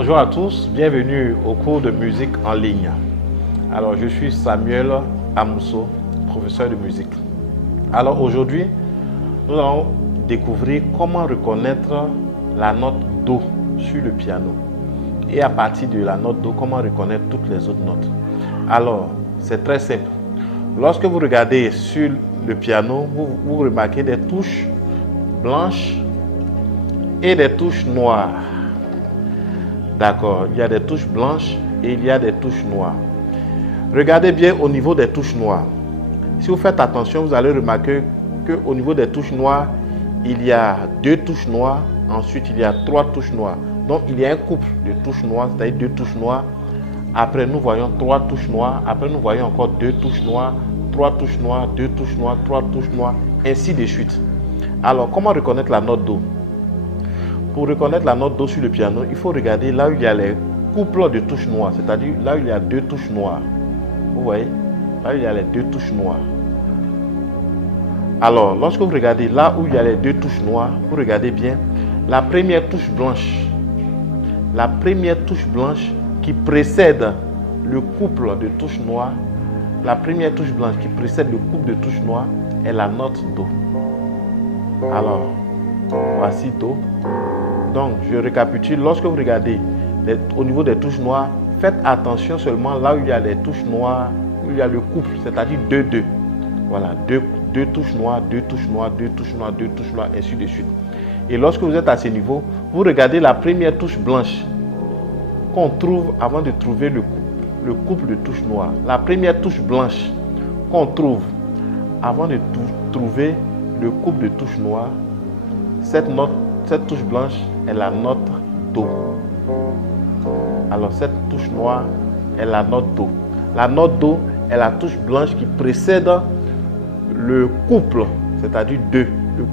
Bonjour à tous, bienvenue au cours de musique en ligne. Alors, je suis Samuel Amousso, professeur de musique. Alors aujourd'hui, nous allons découvrir comment reconnaître la note Do sur le piano. Et à partir de la note Do, comment reconnaître toutes les autres notes. Alors, c'est très simple. Lorsque vous regardez sur le piano, vous remarquez des touches blanches et des touches noires. D'accord, il y a des touches blanches et il y a des touches noires. Regardez bien au niveau des touches noires. Si vous faites attention, vous allez remarquer qu'au niveau des touches noires, il y a 2 touches noires, ensuite il y a 3 touches noires. Donc il y a un couple de touches noires, c'est-à-dire 2 touches noires. Après nous voyons 3 touches noires, après nous voyons encore 2 touches noires, 3 touches noires, 2 touches noires, 3 touches noires, ainsi de suite. Alors comment reconnaître la note Do? Pour reconnaître la note Do sur le piano, il faut regarder là où il y a les couples de touches noires, c'est-à-dire là où il y a 2 touches noires. Vous voyez? Là où il y a les 2 touches noires. Alors, lorsque vous regardez là où il y a les 2 touches noires, vous regardez bien la première touche blanche. La première touche blanche qui précède le couple de touches noires, la première touche blanche qui précède le couple de touches noires est la note Do. Alors, voici Do. Donc, je récapitule. Lorsque vous regardez au niveau des touches noires, faites attention seulement là où il y a les touches noires, où il y a le couple, c'est-à-dire 2-2. Voilà, 2 touches noires, 2 touches noires, 2 touches noires, 2 touches noires, ainsi de suite. Et lorsque vous êtes à ce niveau, vous regardez la première touche blanche qu'on trouve avant de trouver le couple de touches noires. La première touche blanche qu'on trouve avant de trouver le couple de touches noires, cette touche blanche est la note Do. Alors cette touche noire est la note Do. La note Do est la touche blanche qui précède le couple, c'est-à-dire 2, le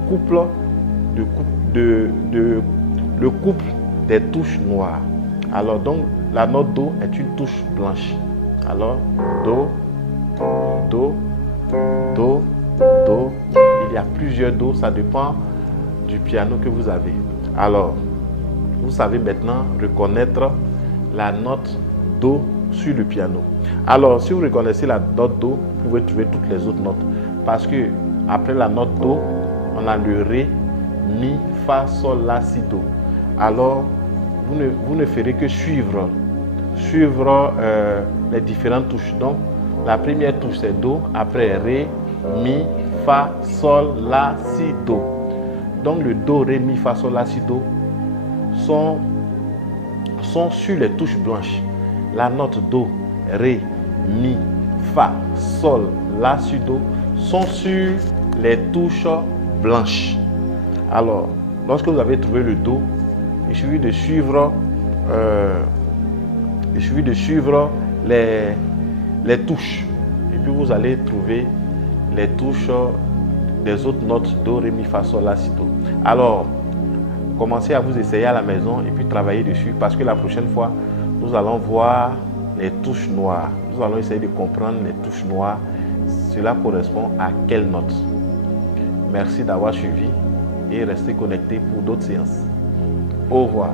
couple des touches noires. Alors donc la note Do est une touche blanche. Alors Do, Do, Do, Do. Il y a plusieurs Do, ça dépend du piano que vous avez. Alors, vous savez maintenant reconnaître la note Do sur le piano. Alors, si vous reconnaissez la note Do, vous pouvez trouver toutes les autres notes. Parce que après la note Do, on a le Ré, Mi, Fa, Sol, La, Si, Do. Alors, vous ne ferez que suivre les différentes touches. Donc, la première touche c'est Do, après Ré, Mi, Fa, Sol, La, Si, Do. Donc le Do, Ré, Mi, Fa, Sol, La, Si, Do sont sur les touches blanches. La note Do, Ré, Mi, Fa, Sol, La, Si, Do sont sur les touches blanches. Alors, lorsque vous avez trouvé le Do, il suffit de suivre, les touches. Et puis vous allez trouver les touches des autres notes Do, Ré, Mi, Fa, Sol, La, Si, Do. Alors, commencez à vous essayer à la maison et puis travailler dessus parce que la prochaine fois, nous allons voir les touches noires. Nous allons essayer de comprendre les touches noires. Cela correspond à quelle note. Merci d'avoir suivi et restez connectés pour d'autres séances. Au revoir.